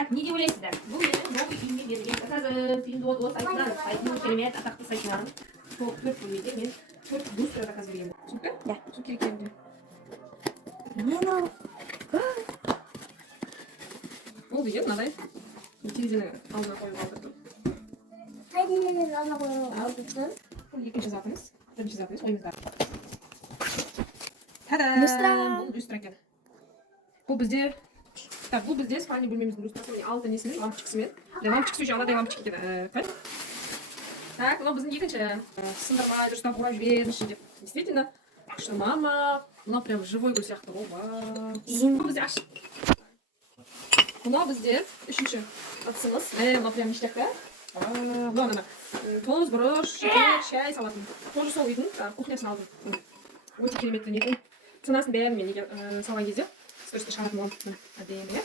Так, не ойлайсыздар. Бұл менің новый үйіме берілген заказым. Пиндово сайтынан, сайтының керемет атақты сайтынан. Сол 4 бөлмеде мен 4 люстра заказ беремін. Түсінікті? Да. Су керек екен. Не мынау? Ол деген мынадай терезенің алдына қойып алдырдым. Терезенің алдына қойып алдырдым. Бұл екінші затымыз. Бірінші затымыз ойымызда. Та-да! Люстра. Бұл люстра екен. Бұл бізде так, бұл бізде спальня бөлмеміздің люстрасы. Міне алты несімен, лампочкасымен. Лампочкасы уже анадай лампочка екен. Так, мынау біздің екінші. Сындырмай, дұрыстап орап жіберіңізші деп. Действительно, что мама, мынау прям живой гүл сияқты. Оба. Бұл бізде аш. Мынау бізде үшінші ыдысымыз. Мынау прям ништяк. Мынау ана. Тоз, бұрыш, шекер, шай салатын. Тоже сол үйдің кухнясын алдым. Өте керемет нетін. Ценасын бәрін мен салған кезде. Сұрышты шығаратын болам. Әдемі.